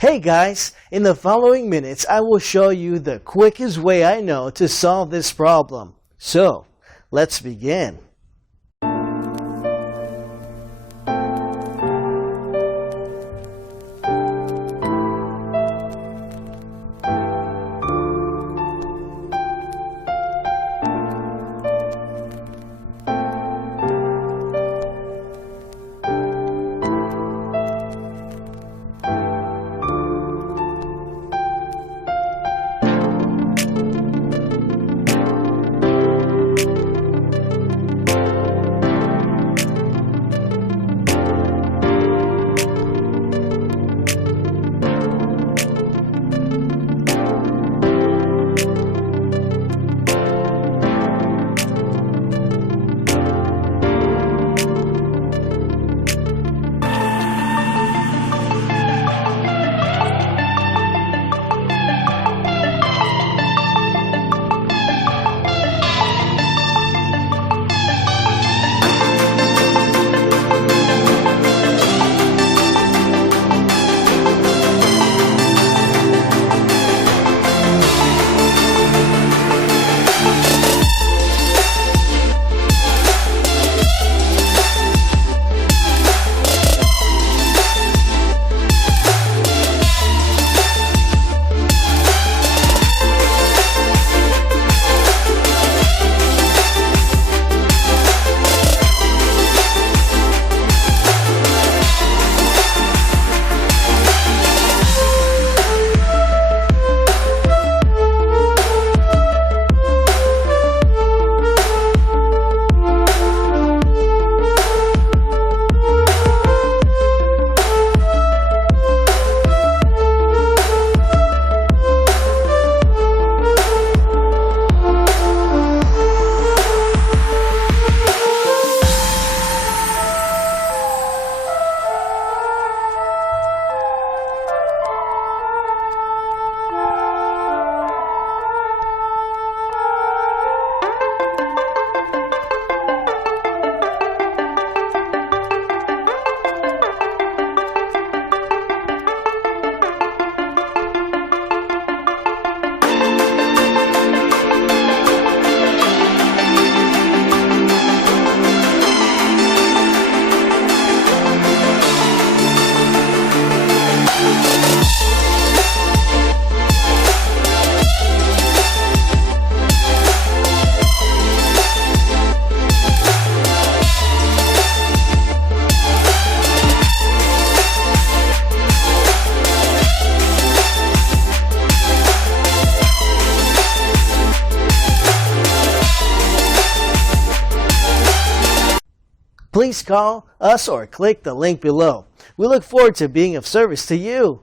Hey guys, in the following minutes I will show you the quickest way I know to solve this problem. So, let's begin. Please call us or click the link below. We look forward to being of service to you.